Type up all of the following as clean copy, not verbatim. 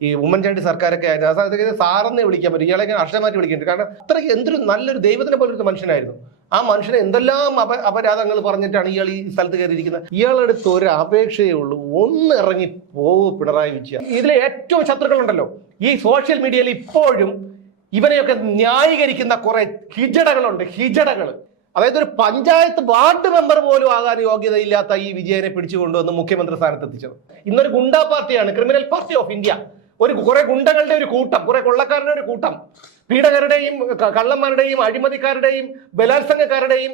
ഈ ഉമ്മൻചാണ്ടി സർക്കാരൊക്കെ ആയിരുന്നു. ആ സമയത്ത് സാറെന്നെ വിളിക്കാൻ പറ്റും, ഇയാളെ അക്ഷരമാറ്റി വിളിക്കേണ്ടത്. കാരണം അത്രയ്ക്ക് എന്തൊരു നല്ലൊരു ദൈവത്തിനെ പോലൊരു മനുഷ്യനായിരുന്നു. ആ മനുഷ്യനെ എന്തെല്ലാം അപരാധങ്ങൾ പറഞ്ഞിട്ടാണ് ഇയാൾ ഈ സ്ഥലത്ത് കയറിയിരിക്കുന്നത്. ഇയാളെടുത്ത് ഒരു അപേക്ഷയേ ഉള്ളൂ, ഒന്ന് ഇറങ്ങി പോവൂ പിണറായി വിജയൻ. ഇതിലെ ഏറ്റവും ശത്രുക്കളുണ്ടല്ലോ ഈ സോഷ്യൽ മീഡിയയിൽ ഇപ്പോഴും ഇവരെയൊക്കെ ന്യായീകരിക്കുന്ന കുറെ ഹിജടകൾ. അതായത് ഒരു പഞ്ചായത്ത് വാർഡ് മെമ്പർ പോലും ആകാൻ യോഗ്യതയില്ലാത്ത ഈ വിജയനെ പിടിച്ചുകൊണ്ടുവന്ന് മുഖ്യമന്ത്രി സ്ഥാനത്ത് എത്തിച്ചത്. ഇന്നൊരു ഗുണ്ടാ പാർട്ടിയാണ്, ക്രിമിനൽ പാർട്ടി ഓഫ് ഇന്ത്യ. കുറെ ഗുണ്ടകളുടെ ഒരു കൂട്ടം, കുറെ കൊള്ളക്കാരുടെ ഒരു കൂട്ടം, പീഡകരുടെയും കള്ളന്മാരുടെയും അഴിമതിക്കാരുടെയും ബലാത്സംഗക്കാരുടെയും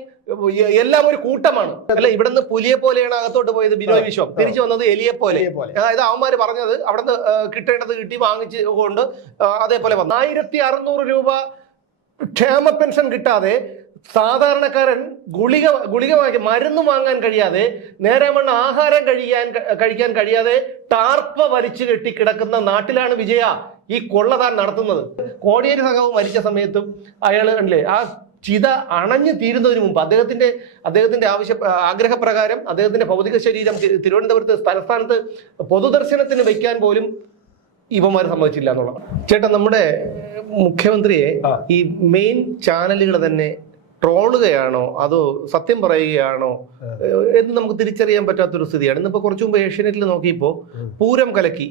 എല്ലാം ഒരു കൂട്ടമാണ്. അല്ല, ഇവിടുന്ന് പുലിയെ പോലെയാണ് അകത്തോട്ട് പോയത് ബിനോയ് വിശ്വം, തിരിച്ചു വന്നത് എലിയെ പോലെ. അതായത് അവന്മാര് പറഞ്ഞത് അവിടുന്ന് കിട്ടേണ്ടത് കിട്ടി, വാങ്ങിച്ച് കൊണ്ട് അതേപോലെ വന്നു. 1600 രൂപ ക്ഷേമ പെൻഷൻ കിട്ടാതെ സാധാരണക്കാരൻ ഗുളിക വാങ്ങി മരുന്ന് വാങ്ങാൻ കഴിയാതെ, നേരെവണ്ണം ആഹാരം കഴിക്കാൻ കഴിയാതെ ടാർപ്പ വലിച്ചു കെട്ടി കിടക്കുന്ന നാട്ടിലാണ് വിജയ ഈ കൊള്ള താൻ നടത്തുന്നത്. കോടിയേരി സഖാവ് മരിച്ച സമയത്തും അയാൾ കണ്ടില്ലേ, ആ ചിത അണഞ്ഞു തീരുന്നതിന് മുമ്പ് അദ്ദേഹത്തിന്റെ ആഗ്രഹപ്രകാരം അദ്ദേഹത്തിന്റെ ഭൗതിക ശരീരം തിരുവനന്തപുരത്ത് തലസ്ഥാനത്ത് പൊതുദർശനത്തിന് വെക്കാൻ പോലും ഇവന്മാർ സമ്മതിച്ചില്ല എന്നുള്ളതാണ്. ചേട്ടാ, നമ്മുടെ മുഖ്യമന്ത്രിയെ ഈ മെയിൻ ചാനലുകൾ തന്നെ ട്രോളുകയാണോ അതോ സത്യം പറയുകയാണോ എന്ന് നമുക്ക് തിരിച്ചറിയാൻ പറ്റാത്തൊരു സ്ഥിതിയാണ്. ഇന്നിപ്പോ കുറച്ചു മുമ്പ് ഏഷ്യാനെറ്റിൽ നോക്കിയപ്പോ പൂരം കലക്കി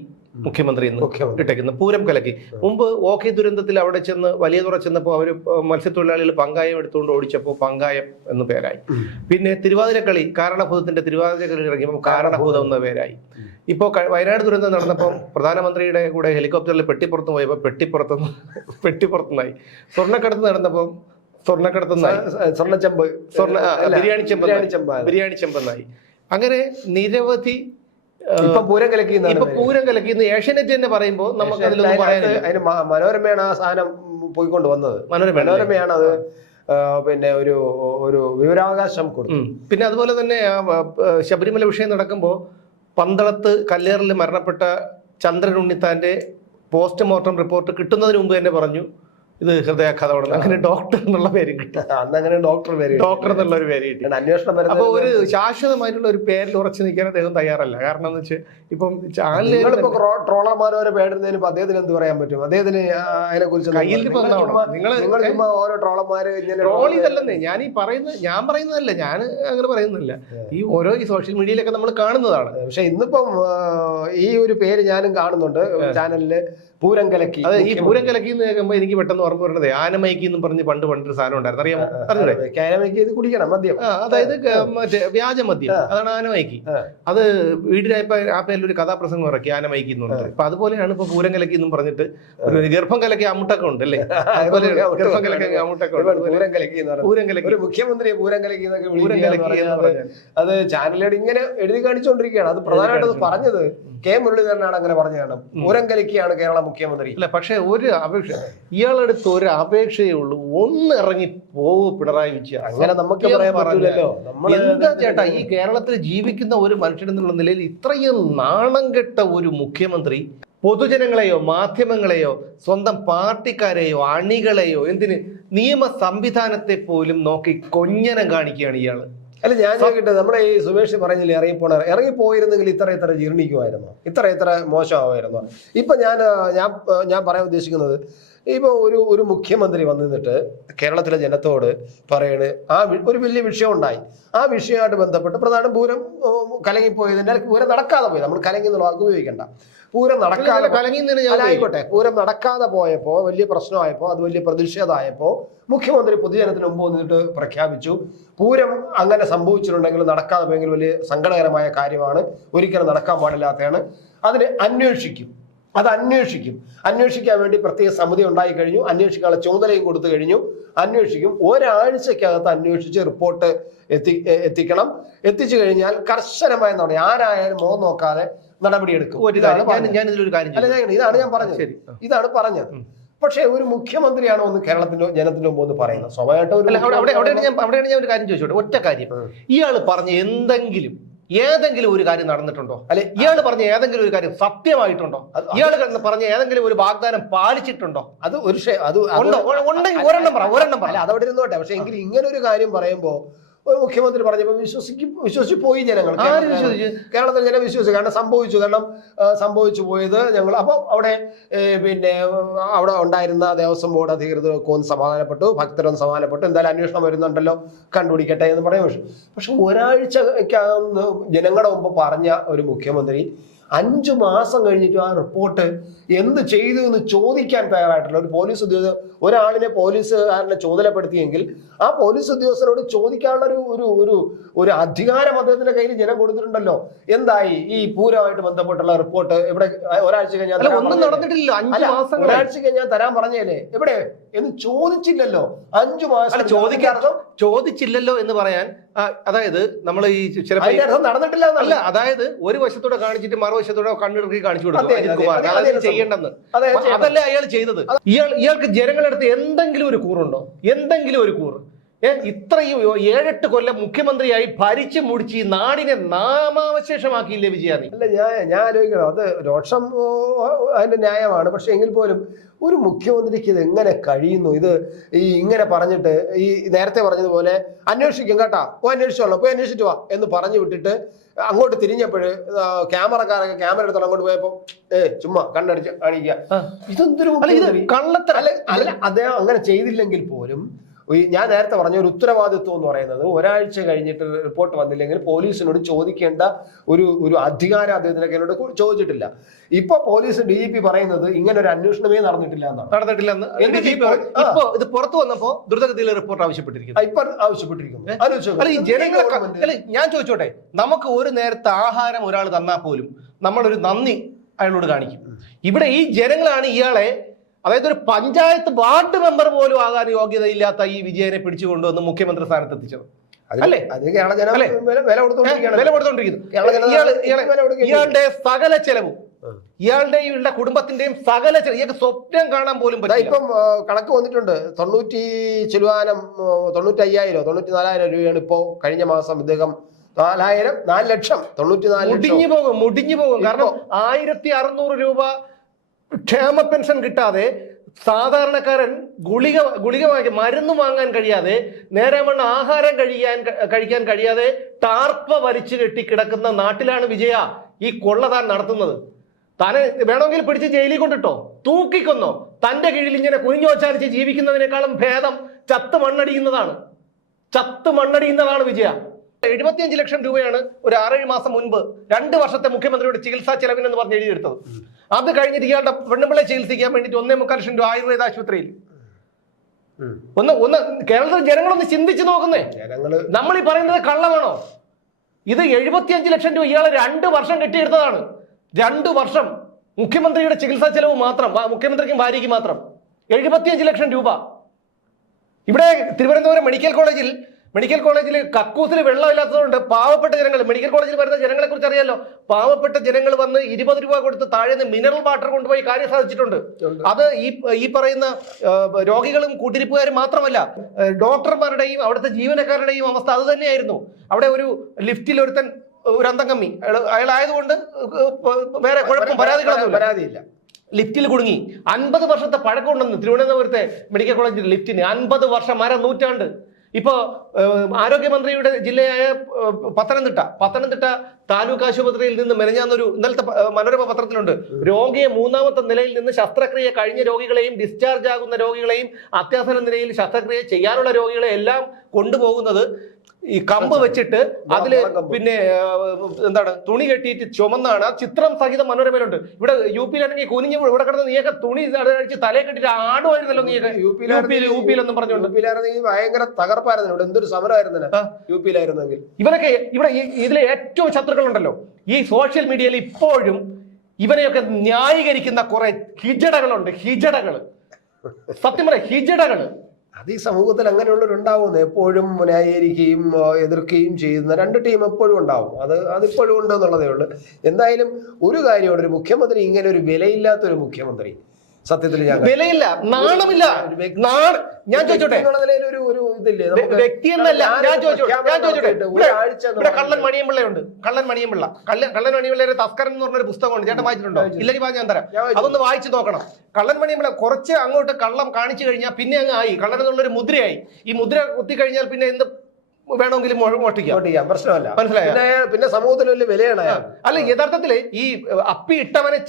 മുഖ്യമന്ത്രി ഇട്ടേക്കുന്നു. പൂരം കലക്കി. മുമ്പ് ഓഖി ദുരന്തത്തിൽ അവിടെ ചെന്ന് വലിയതുറ ചെന്നപ്പോൾ അവര് മത്സ്യത്തൊഴിലാളികൾ പങ്കായം എടുത്തുകൊണ്ട് ഓടിച്ചപ്പോൾ പങ്കായം എന്ന് പേരായി. പിന്നെ തിരുവാതിരക്കളി, കാരണഭൂതത്തിന്റെ തിരുവാതിരക്കളി ഇറങ്ങിയപ്പോൾ കാരണഭൂതം എന്ന പേരായി. ഇപ്പോ വയനാട് ദുരന്തം നടന്നപ്പോൾ പ്രധാനമന്ത്രിയുടെ കൂടെ ഹെലികോപ്റ്ററിൽ പെട്ടിപ്പുറത്ത് പോയപ്പോൾ പെട്ടിപ്പുറത്തുനിന്നായി. സ്വർണ്ണക്കടത്ത് നടന്നപ്പോൾ സ്വർണ്ണക്കടത്തുന്നായി, ബിരിയാണി ചെമ്പെന്നായി. അങ്ങനെ നിരവധി പൂരം കലക്കിന്ന് ഏഷ്യാനെറ്റ് തന്നെ പറയുമ്പോൾ നമുക്ക് അതിലൊന്നും പറയാനില്ല. അതിന് മനോരമയാണ് ആ സാധനം പോയിക്കൊണ്ട് വന്നത്. മനോരമയാണ് അത് പിന്നെ ഒരു വിവരാവകാശം കൊടുത്തു. പിന്നെ അതുപോലെ തന്നെ ശബരിമല വിഷയം നടക്കുമ്പോൾ പന്തളത്ത് കല്ലേറിൽ മരണപ്പെട്ട ചന്ദ്രൻ ഉണ്ണിത്താന്റെ പോസ്റ്റ്മോർട്ടം റിപ്പോർട്ട് കിട്ടുന്നതിന് മുമ്പ് തന്നെ പറഞ്ഞു ഇത് ഹൃദയാഘാതമാണ്. അങ്ങനെ ഡോക്ടർ എന്നുള്ള പേരും കിട്ടും. അന്ന് അങ്ങനെ ഡോക്ടർ എന്നുള്ള ഒരു പേര് കിട്ടി. അന്വേഷണം. അപ്പൊ ഒരു ശാശ്വതമായിട്ടുള്ള ഒരു പേരിൽ ഉറച്ചു നിൽക്കാൻ അദ്ദേഹം തയ്യാറല്ല. കാരണം എന്ന് വെച്ചാൽ ഇപ്പം ചാനലിപ്പോ ട്രോളർമാർ വരെ പേടുന്നതിന് അദ്ദേഹത്തിന് എന്ത് പറയാൻ പറ്റും? അദ്ദേഹത്തിന് അതിനെ കുറിച്ച് കയ്യിൽ ഓരോ ട്രോളർമാര് ട്രോൾ ചെയ്തല്ലെന്നേ ഞാൻ പറയുന്നതല്ല, ഞാൻ അങ്ങനെ പറയുന്നില്ല. ഈ ഓരോ ഈ സോഷ്യൽ മീഡിയയിലൊക്കെ നമ്മൾ കാണുന്നതാണ്. പക്ഷെ ഇന്നിപ്പം ഈ ഒരു പേര് ഞാനും കാണുന്നുണ്ട് ചാനലില്, പൂരം കലക്കി. അതെ, ഈ പൂരം കലക്കി എന്ന് കേൾക്കുമ്പോൾ എനിക്ക് പെട്ടെന്ന് ഓർമ്മ വരുന്നത് ആനമൈക്കി എന്നും പറഞ്ഞ് പണ്ടൊരു സാധനം ഉണ്ടായിരുന്നു, അറിയാമോ? ആനമൈക്ക് ഇത് കുടിക്കണം മദ്യം, അതായത് മറ്റേ വ്യാജ മദ്യം, അതാണ് ആനമൈക്കി. അത് വീട്ടിലായപ്പോ ആ പേരിലൊരു കഥാപ്രസംഗം ഇറക്കി, ആനമൈക്കി എന്ന് പറഞ്ഞിട്ട്. അപ്പൊ അതുപോലെയാണ് ഇപ്പൊ പൂരം കലക്കി എന്നും പറഞ്ഞിട്ട് ഒരു ഗർഭം കലക്കി അമ്മുട്ടൊക്കെ ഉണ്ട് അല്ലേ? ഗർഭം കലക്കി അമ്മുട്ടൊക്കെ പൂരം കലക്കി മുഖ്യമന്ത്രിയെ പൂരം കലക്കി എന്നൊക്കെ അത് ചാനലുകൾ ഇങ്ങനെ എഴുതി കാണിച്ചുകൊണ്ടിരിക്കുകയാണ്. അത് പ്രധാനമായിട്ട് പറഞ്ഞത് കെ മുരളീധരനാണ് അങ്ങനെ പറഞ്ഞതാണ്. പൂരം കലക്കിയാണ് കേരള മുഖ്യമന്ത്രി. അല്ല, പക്ഷെ ഒരു അപേക്ഷ ഇയാളെടുത്ത് ഒരു അപേക്ഷയേ ഉള്ളൂ, ഒന്ന് ഇറങ്ങി പോവൂ പിണറായി വിജയൻ. അങ്ങനെ നമുക്ക് പറയാൻ പറ്റില്ലല്ലോ. എന്താ ചേട്ടാ, ഈ കേരളത്തിൽ ജീവിക്കുന്ന ഒരു മനുഷ്യനെന്നുള്ള നിലയിൽ ഇത്രയും നാണം കെട്ട ഒരു മുഖ്യമന്ത്രി പൊതുജനങ്ങളെയോ മാധ്യമങ്ങളെയോ സ്വന്തം പാർട്ടിക്കാരെയോ അണികളെയോ എന്തിന് നിയമ സംവിധാനത്തെ പോലും നോക്കി കൊഞ്ഞനം കാണിക്കുകയാണ് ഇയാള്. അല്ല, ഞാൻ ചോദിക്കട്ടെ, നമ്മുടെ ഈ സുമേഷ് പറഞ്ഞില്ലേ ഇറങ്ങിപ്പോയിരുന്നെങ്കിൽ ഇത്ര ജീർണിക്കുമായിരുന്നോ, ഇത്ര മോശമാവുമായിരുന്നോ? ഇപ്പൊ ഞാൻ പറയാൻ ഉദ്ദേശിക്കുന്നത്, ഇപ്പൊ ഒരു മുഖ്യമന്ത്രി വന്നിട്ട് കേരളത്തിലെ ജനത്തോട് പറയണ് ഒരു വലിയ വിഷയം ഉണ്ടായി, ആ വിഷയമായിട്ട് ബന്ധപ്പെട്ട് പ്രധാനം പൂരം കലങ്ങിപ്പോയതിന്റെ പൂരം നടക്കാതെ പോയി. നമ്മൾ കലങ്ങി എന്നുള്ള വാക്ക് ഉപയോഗിക്കണ്ട. പൂരം നടക്കാതെ ആയിക്കോട്ടെ, പൂരം നടക്കാതെ പോയപ്പോ വലിയ പ്രശ്നമായപ്പോ, അത് വലിയ പ്രതിഷേധമായപ്പോ മുഖ്യമന്ത്രി പൊതുജനത്തിന് മുമ്പ് വന്നിട്ട് പ്രഖ്യാപിച്ചു, പൂരം അങ്ങനെ സംഭവിച്ചിട്ടുണ്ടെങ്കിൽ നടക്കാതെ പോയെങ്കിൽ വലിയ സങ്കടകരമായ കാര്യമാണ്, ഒരിക്കലും നടക്കാൻ പാടില്ലാത്തതാണ്, അതിനെ അന്വേഷിക്കാൻ വേണ്ടി പ്രത്യേക സമിതി ഉണ്ടായി കഴിഞ്ഞു, അന്വേഷിക്കാനുള്ള ചുമതലയും കൊടുത്തു കഴിഞ്ഞു, അന്വേഷിക്കും. ഒരാഴ്ചക്കകത്ത് അന്വേഷിച്ച് റിപ്പോർട്ട് എത്തിച്ചു കഴിഞ്ഞാൽ കർശനമായ നടപടി, ആരായാലും മുഖം നോക്കാതെ നടപടിയെടുക്കും. ഇതാണ് പറഞ്ഞത്. പക്ഷെ ഒരു മുഖ്യമന്ത്രിയാണോ ഒന്ന് കേരളത്തിന്റെ ജനത്തിന്റെ മുമ്പ് ഒന്ന് പറയുന്നത്? സ്വാഭാവികമായിട്ടും അവിടെയാണ് ഞാൻ ഒരു കാര്യം ചോദിച്ചോട്ടെ, ഒറ്റ കാര്യം. ഇയാൾ പറഞ്ഞ ഏതെങ്കിലും ഒരു കാര്യം നടന്നിട്ടുണ്ടോ? അല്ലെ, ഇയാൾ പറഞ്ഞ ഏതെങ്കിലും ഒരു കാര്യം സത്യമായിട്ടുണ്ടോ? ഇയാൾ പറഞ്ഞ ഏതെങ്കിലും ഒരു വാഗ്ദാനം പാലിച്ചിട്ടുണ്ടോ? അത് ഉണ്ടെങ്കിൽ ഒരെണ്ണം പറ. അല്ല, അതവിടെ ഇരുന്നോട്ടെ. പക്ഷെ എങ്കിലും ഇങ്ങനെ ഒരു കാര്യം പറയുമ്പോ ഒരു മുഖ്യമന്ത്രി പറഞ്ഞപ്പോൾ വിശ്വസിച്ച് പോയി ജനങ്ങൾ. കേരളത്തിൽ ജനം വിശ്വസിച്ചു. കാരണം സംഭവിച്ചു പോയത് ഞങ്ങൾ. അപ്പോൾ അവിടെ പിന്നെ അവിടെ ഉണ്ടായിരുന്ന ദേവസ്വം ബോർഡ് അധികൃതരൊക്കെ ഒന്ന് സമാധാനപ്പെട്ടു, ഭക്തരൊന്ന് സമാധാനപ്പെട്ടു, എന്തായാലും അന്വേഷണം വരുന്നുണ്ടല്ലോ, കണ്ടുപിടിക്കട്ടെ എന്ന് പറയാൻ. പക്ഷെ ഒരാഴ്ചക്കകം ജനങ്ങളുടെ മുമ്പ് പറഞ്ഞ ഒരു മുഖ്യമന്ത്രി 5 മാസം കഴിഞ്ഞിട്ട് ആ റിപ്പോർട്ട് എന്ത് ചെയ്തു എന്ന് ചോദിക്കാൻ തയ്യാറായിട്ടില്ല. ഒരു പോലീസ് ഉദ്യോഗസ്ഥ ഒരാളിനെ പോലീസുകാരനെ ചുമതലപ്പെടുത്തിയെങ്കിൽ ആ പോലീസ് ഉദ്യോഗസ്ഥരോട് ചോദിക്കാനുള്ള ഒരു അധികാരം അദ്ദേഹത്തിന്റെ കയ്യിൽ ജനം കൊടുത്തിട്ടുണ്ടല്ലോ. എന്തായി ഈ പൂരമായിട്ട് ബന്ധപ്പെട്ടുള്ള റിപ്പോർട്ട്? ഇവിടെ ഒരാഴ്ച കഴിഞ്ഞാൽ ഒരാഴ്ച കഴിഞ്ഞാൽ തരാൻ പറഞ്ഞേലേ, എവിടെ എന്ന് ചോദിച്ചില്ലല്ലോ. 5 മാസം ചോദിച്ചില്ലല്ലോ എന്ന് പറയാൻ, അതായത് നമ്മൾ ഈ നടന്നിട്ടില്ല അല്ല, അതായത് ഒരു വശത്തോടെ കാണിച്ചിട്ട് മറുവശത്തോടെ കണ്ണിറുക്കി കാണിച്ചു കൊടുക്കും ചെയ്യേണ്ടെന്ന്. അതല്ലേ അയാൾ ചെയ്തത്. ഇയാൾക്ക് ജനങ്ങളുടെ അടുത്ത് എന്തെങ്കിലും ഒരു കൂറുണ്ടോ? എന്തെങ്കിലും ഒരു കൂറ്? ഇത്രയും 7-8 കൊല്ലം മുഖ്യമന്ത്രിയായി ഭരിച്ചു മുടിച്ച് ഈ നാടിനെ നാമാവശേഷമാക്കിയില്ലേ വിജയാനി? അല്ല, ഞാൻ ആലോചിക്കണം, അത് രോഷം അതിന്റെ ന്യായമാണ്. പക്ഷെ എങ്കിൽ പോലും ഒരു മുഖ്യമന്ത്രിക്ക് ഇത് എങ്ങനെ കഴിയുന്നു? ഇത് ഇങ്ങനെ പറഞ്ഞിട്ട് ഈ നേരത്തെ പറഞ്ഞതുപോലെ അന്വേഷിക്കും കേട്ടാ, പോയി അന്വേഷിച്ചു വാ എന്ന് പറഞ്ഞു വിട്ടിട്ട് അങ്ങോട്ട് തിരിഞ്ഞപ്പോഴ് ക്യാമറക്കാരൊക്കെ ക്യാമറ എടുത്തോളം അങ്ങോട്ട് പോയപ്പോ ചുമ്മാ കണ്ണടിച്ച് കാണിക്കുക. ഇതെന്തൊരു കള്ളത്തരം. അല്ല, അദ്ദേഹം അങ്ങനെ ചെയ്തില്ലെങ്കിൽ പോലും ഞാൻ നേരത്തെ പറഞ്ഞ ഒരു ഉത്തരവാദിത്വം എന്ന് പറയുന്നത് ഒരാഴ്ച കഴിഞ്ഞിട്ട് റിപ്പോർട്ട് വന്നില്ലെങ്കിൽ പോലീസിനോട് ചോദിക്കേണ്ട ഒരു അധികാരം അദ്ദേഹത്തിന്റെ കയ്യിലോട് ചോദിച്ചിട്ടില്ല. ഇപ്പൊ പോലീസ് DGP പറയുന്നത് ഇങ്ങനെ ഒരു അന്വേഷണമേ നടന്നിട്ടില്ലെന്ന്. ഇപ്പൊ ഇത് പുറത്തു വന്നപ്പോ ദ്രുതഗതിയിൽ റിപ്പോർട്ട് ആവശ്യപ്പെട്ടിരിക്കുന്നു. ഞാൻ ചോദിച്ചോട്ടെ, നമുക്ക് ഒരു നേരത്തെ ആഹാരം ഒരാൾ തന്നാൽ പോലും നമ്മളൊരു നന്ദി അയാളോട് കാണിക്കും. ഇവിടെ ഈ ജനങ്ങളാണ് ഇയാളെ, അതായത് ഒരു പഞ്ചായത്ത് വാർഡ് മെമ്പർ പോലും ആകാൻ യോഗ്യതയില്ലാത്ത ഈ വിജയനെ പിടിച്ചുകൊണ്ടുവന്ന് മുഖ്യമന്ത്രി സ്ഥാനത്ത് എത്തിച്ചത് അല്ലേ? വില കൊടുത്തോണ്ടിരിക്കുന്നു. ഇയാളുടെ സകല ചെലവും, ഇയാളുടെയും കുടുംബത്തിന്റെയും സകല ചെലവ് ഇയാൾക്ക് സ്വപ്നം കാണാൻ പോലും പറ്റില്ല. ഇപ്പം കണക്ക് വന്നിട്ടുണ്ട്, 94,000 രൂപയാണ് ഇപ്പോ കഴിഞ്ഞ മാസം ഇദ്ദേഹം 4 ലക്ഷം 94 മുടിഞ്ഞു പോകും. കാരണം 1600 രൂപ ക്ഷേമ പെൻഷൻ കിട്ടാതെ സാധാരണക്കാരൻ ഗുളിക വാങ്ങി മരുന്ന് വാങ്ങാൻ കഴിയാതെ, നേരെ വണ്ണം ആഹാരം കഴിക്കാൻ കഴിയാതെ ടാർപ്പ വലിച്ചു കെട്ടി കിടക്കുന്ന നാട്ടിലാണ് വിജയ ഈ കൊള്ള താൻ നടത്തുന്നത്. താനെ വേണമെങ്കിൽ പിടിച്ച് ജയിലിൽ കൊണ്ടിട്ടോ, തൂക്കിക്കൊന്നോ, തന്റെ കീഴിൽ ഇങ്ങനെ കുനിഞ്ഞോച്ചാരിച്ച് ജീവിക്കുന്നതിനേക്കാളും ഭേദം ചത്ത് മണ്ണടിയുന്നതാണ് വിജയ. 75 ലക്ഷം രൂപയാണ് ഒരു 6-7 മാസം മുൻപ് 2 വർഷത്തെ മുഖ്യമന്ത്രിയുടെ ചികിത്സാ ചെലവിനെന്ന് പറഞ്ഞ് എഴുതിയെടുത്തത്. അത് കഴിഞ്ഞിട്ട് ഇയാളുടെ പെണ്ണുപിള്ളെ ചികിത്സിക്കാൻ വേണ്ടിയിട്ട് 1.25 ലക്ഷം രൂപ ആയുർവേദ ആശുപത്രിയിൽ. ഒന്ന് കേരളത്തിലെ ജനങ്ങളൊന്ന് ചിന്തിച്ചു നോക്കുന്നേ. നമ്മൾ ഈ പറയുന്നത് കള്ളമാണോ? ഇത് 75 ലക്ഷം രൂപ ഇയാളെ 2 വർഷം കെട്ടിയെടുത്തതാണ്. 2 വർഷം മുഖ്യമന്ത്രിയുടെ ചികിത്സാ ചെലവ് മാത്രം, മുഖ്യമന്ത്രിക്കും ഭാര്യയ്ക്ക് മാത്രം 75 ലക്ഷം രൂപ. ഇവിടെ തിരുവനന്തപുരം മെഡിക്കൽ കോളേജിൽ കക്കൂസിൽ വെള്ളമില്ലാത്തതുകൊണ്ട് പാവപ്പെട്ട ജനങ്ങൾ, മെഡിക്കൽ കോളേജിൽ വരുന്ന ജനങ്ങളെ കുറിച്ച് അറിയാലോ, പാവപ്പെട്ട ജനങ്ങൾ വന്ന് 20 രൂപ കൊടുത്ത് താഴെ മിനറൽ വാട്ടർ കൊണ്ടുപോയി കാര്യം സാധിച്ചിട്ടുണ്ട്. അത് ഈ പറയുന്ന രോഗികളും കൂട്ടിരിപ്പുകാരും മാത്രമല്ല, ഡോക്ടർമാരുടെയും അവിടുത്തെ ജീവനക്കാരുടെയും അവസ്ഥ അത് തന്നെയായിരുന്നു. അവിടെ ഒരു ലിഫ്റ്റിൽ ഒരു അന്തംകമ്മി അയാളായതുകൊണ്ട് വേറെ കുഴപ്പം പരാതിയില്ല. ലിഫ്റ്റിൽ കുടുങ്ങി. 50 വർഷത്തെ പഴക്കമുണ്ടെന്ന് തിരുവനന്തപുരത്തെ മെഡിക്കൽ കോളേജിന്റെ ലിഫ്റ്റിന് 50 വർഷം, നൂറ്റാണ്ട്. ഇപ്പോ ആരോഗ്യമന്ത്രിയുടെ ജില്ലയായ പത്തനംതിട്ട താലൂക്ക് ആശുപത്രിയിൽ നിന്ന് മെനഞ്ഞാന്നൊരു ഇന്നലത്തെ മനോരമ പത്രത്തിലുണ്ട്, രോഗിയെ 3ാമത്തെ നിലയിൽ നിന്ന് ശസ്ത്രക്രിയ കഴിഞ്ഞ രോഗികളെയും ഡിസ്ചാർജ് ആകുന്ന രോഗികളെയും അത്യാസന നിലയിൽ ശസ്ത്രക്രിയ ചെയ്യാനുള്ള രോഗികളെ എല്ലാം കൊണ്ടുപോകുന്നത് ഈ കമ്പ് വെച്ചിട്ട് അതില് പിന്നെ എന്താണ് തുണി കെട്ടിയിട്ട് ചുമന്നാണ്. ആ ചിത്രം സഹിതം മനോരമയിലുണ്ട്. ഇവിടെ UP-യിലാണെങ്കിൽ കുനിഞ്ഞ് ഇവിടെ കിടന്ന് നീയൊക്കെ തുണി അടിച്ച് തലയെ കെട്ടിട്ട് ആടുമായിരുന്നല്ലോ നീയൊക്കെ UP-യിലെന്നും പറഞ്ഞുകൊണ്ട്. ഭയങ്കര തകർപ്പായിരുന്നു. ഇവിടെ എന്തൊരു സമരമായിരുന്നില്ല UP-യിലായിരുന്നെങ്കിൽ. ഇവരൊക്കെ ഇവിടെ ഇതിലെ ഏറ്റവും ശത്രുക്കളുണ്ടല്ലോ ഈ സോഷ്യൽ മീഡിയയിൽ ഇപ്പോഴും ഇവരെയൊക്കെ ന്യായീകരിക്കുന്ന കുറെ ഹിജടകളുണ്ട്. സത്യം പറയാം, ഹിജടകള്. അത് ഈ സമൂഹത്തിൽ അങ്ങനെയുള്ളവരുണ്ടാവുന്നു. എപ്പോഴും ന്യായീകരിക്കുകയും എതിർക്കുകയും ചെയ്യുന്ന 2 ടീം എപ്പോഴും ഉണ്ടാവും. അതിപ്പോഴും ഉണ്ട് എന്നുള്ളതേ ഉള്ളൂ. എന്തായാലും ഒരു കാര്യമുണ്ട്, ഒരു മുഖ്യമന്ത്രി, ഇങ്ങനെ ഒരു വിലയില്ലാത്തൊരു മുഖ്യമന്ത്രി സത്യത്തിൽ വിലയില്ല, നാണമില്ല. ഞാൻ ചോദിച്ചോട്ടെ, വ്യക്തി എന്നല്ല, ഞാൻ ചോദിച്ചോട്ടെ, ഇവിടെ കള്ളൻ മണിയമ്പിള്ളയുണ്ട്. കള്ളൻ മണിയമ്പിള്ളയുടെ തസ്കരൻ എന്ന് പറഞ്ഞൊരു പുസ്തകമുണ്ട്. ചേട്ടൻ വായിച്ചിട്ടുണ്ടോ? ഇല്ലെങ്കിൽ ഞാൻ തരാം, അതൊന്ന് വായിച്ചു നോക്കണം. കള്ളൻ മണിയമ്പിള്ള കുറച്ച് അങ്ങോട്ട് കള്ളം കാണിച്ചു കഴിഞ്ഞാൽ പിന്നെ അങ്ങ് ആയി, കള്ളൻ എന്നുള്ളൊരു മുദ്രയായി. ഈ മുദ്ര കുത്തി കഴിഞ്ഞാൽ പിന്നെ എന്ത് വേണമെങ്കിലും മോഷ്ടിക്കാം, പ്രശ്നമല്ല. മനസ്സിലായോ? പിന്നെ സമൂഹത്തിൽ വലിയ വിലയാണ്. അല്ല, യഥാർത്ഥത്തില് ഈ അപ്പി ഇട്ടവനെ